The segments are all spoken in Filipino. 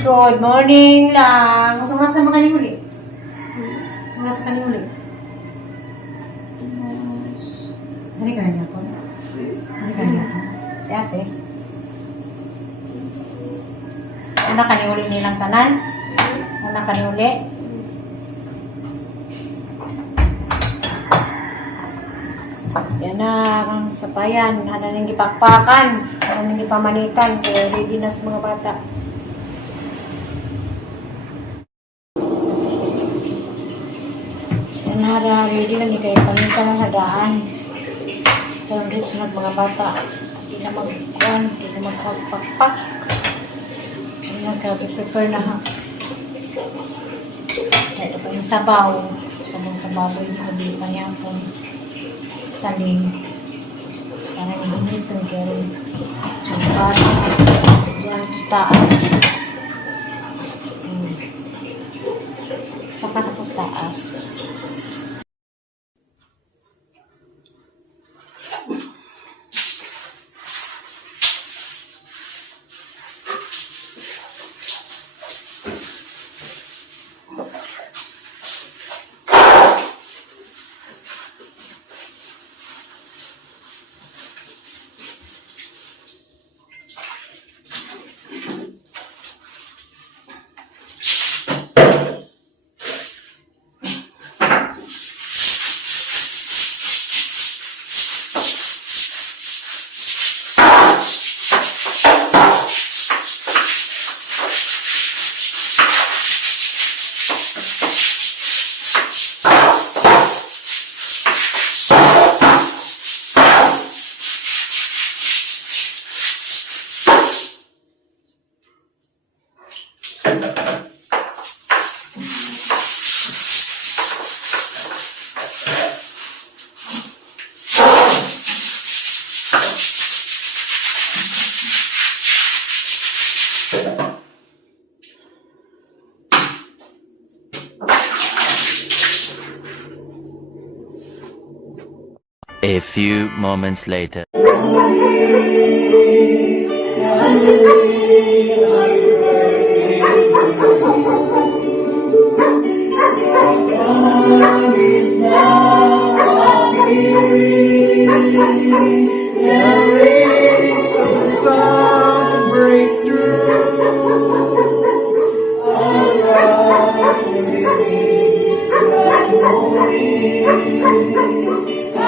Good morning lang. Gusto mo sa mga kanihuli? Mula sa kanihuli. Dari ka na niya po. Dari ka na niya po. Si ate. Una kanihuli nilang tanan. Una kanihuli. Yan na ang sapayan. Hana nang gipakpakan. Hana nang gipamanitan. Kaya ready na sa mga bata. Yan na ready na ni kayo panitan na sa daan. Pero dito sunod mga bata. Hindi na magkuhan. Hindi na magpakpak. Hindi na prepare na ha. Ito pa yung sabaw. Sabaw yung hindi pa niya po. Saling para hindi itong gawin sumpa dyan taas saka sa taas. A few moments later.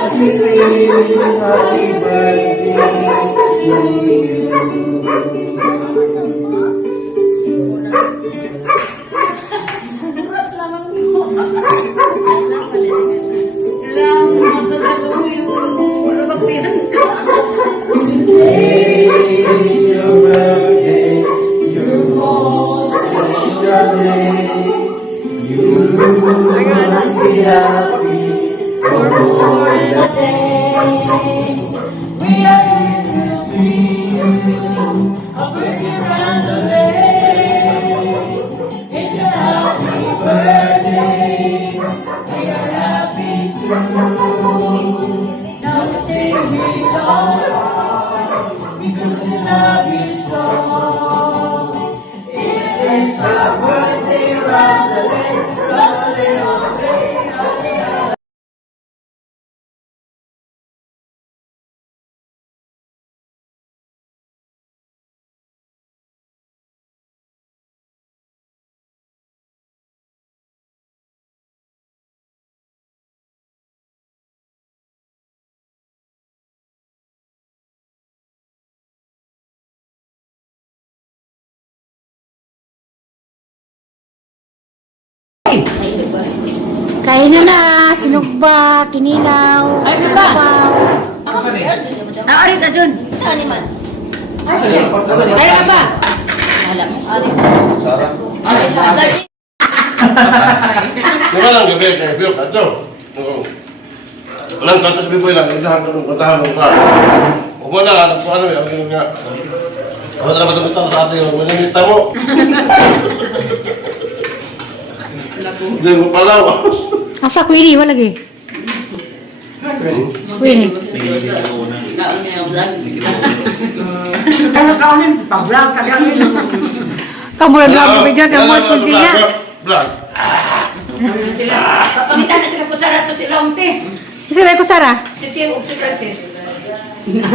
As we sing happy birthday to you. Today is your birthday, your most special day. You must be happy for more than a day. We are here to see you, a birthday round the day. It's your happy birthday, we are happy too. Now stay with us, because we love you so. It's our birthday round the day, round the day, all day. Kain na na, sinugba, kinilaw, Ay, ano ba? sabaw. Aris na Jun. Saan ni man? Kaya ka ba? Alam mo, alis. Sarah? Yung lang gabi, kaya Bill, kato. Nang kantos biboy lang, hindi hanggang kantahan mo ka. Huwag mo na, anak ko ano, yung ganun nga. Huwag na ba ito sa atin yung malimita mo? Hindi mo palaw. Asa Queenie, wala lagi. Queenie. Kaon niya yung vlog. Ano kaonin, pag-vlog, sabi ang Kamu lang video kamu kusinya. Vlog. Sila. Pamitan na sila kutsara to sila unti. Sila ko Sarah. Si Tio ug si Francis.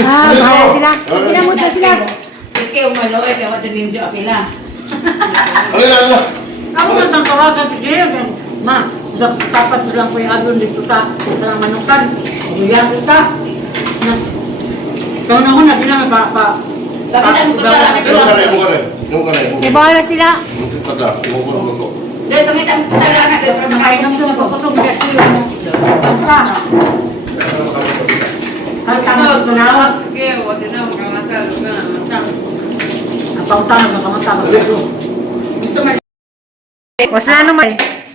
Ah, bahala sila. Pinamot na sila. Si Tio maloy kaya wala ninjo apila. Alin. Ako man ang tawagan si Gio. Ma, dapat lang ko yung adon dito sa manukan. Umiyan kita. Kaya na ko na dinami pa. Pamitan mo kutsara na sila. Yung ka rin. Eh, bahala sila. Yung pagla. Yung pagla. Dahil pamitan mo kutsara na dahil para makain Kaya ng naman ko sa bigas sila. Ay, tanong ko na. Ang pangtanong na kamatang. Ito man. Wala naman.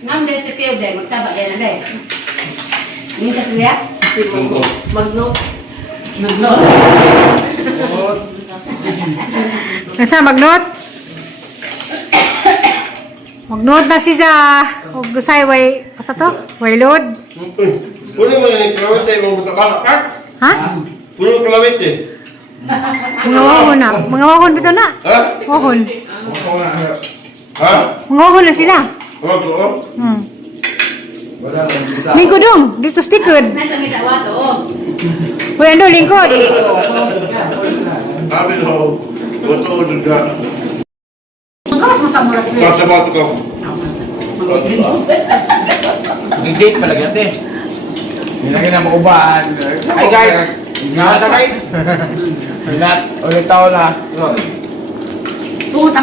Ngam dahil si Tio dahil magsaba dahil na dahil. Yung sa sila? Magno. Nasa magnot? Magnot na si Za. Huwag gusay, way, asa to? Way load. Puro mo yung kalawit eh. Kung gusto ka. Ha? Puro kalawit eh. Mga wahon na. Mga wahon bito na. Ha? Wahon. Ha? Mga wahon na sila. Ano to? Hmm. Lingkod dong. Dito stikod. Nasa may sawa to. Uy, ando, lingkod. Sabi daw. Totoo doon ka. Ang mo sa mula sila. Kasabato ka. Nag-date pala gante. Nilagyan na makubahan. Hi guys! Nga guys! Ulit tao na. Tuot ang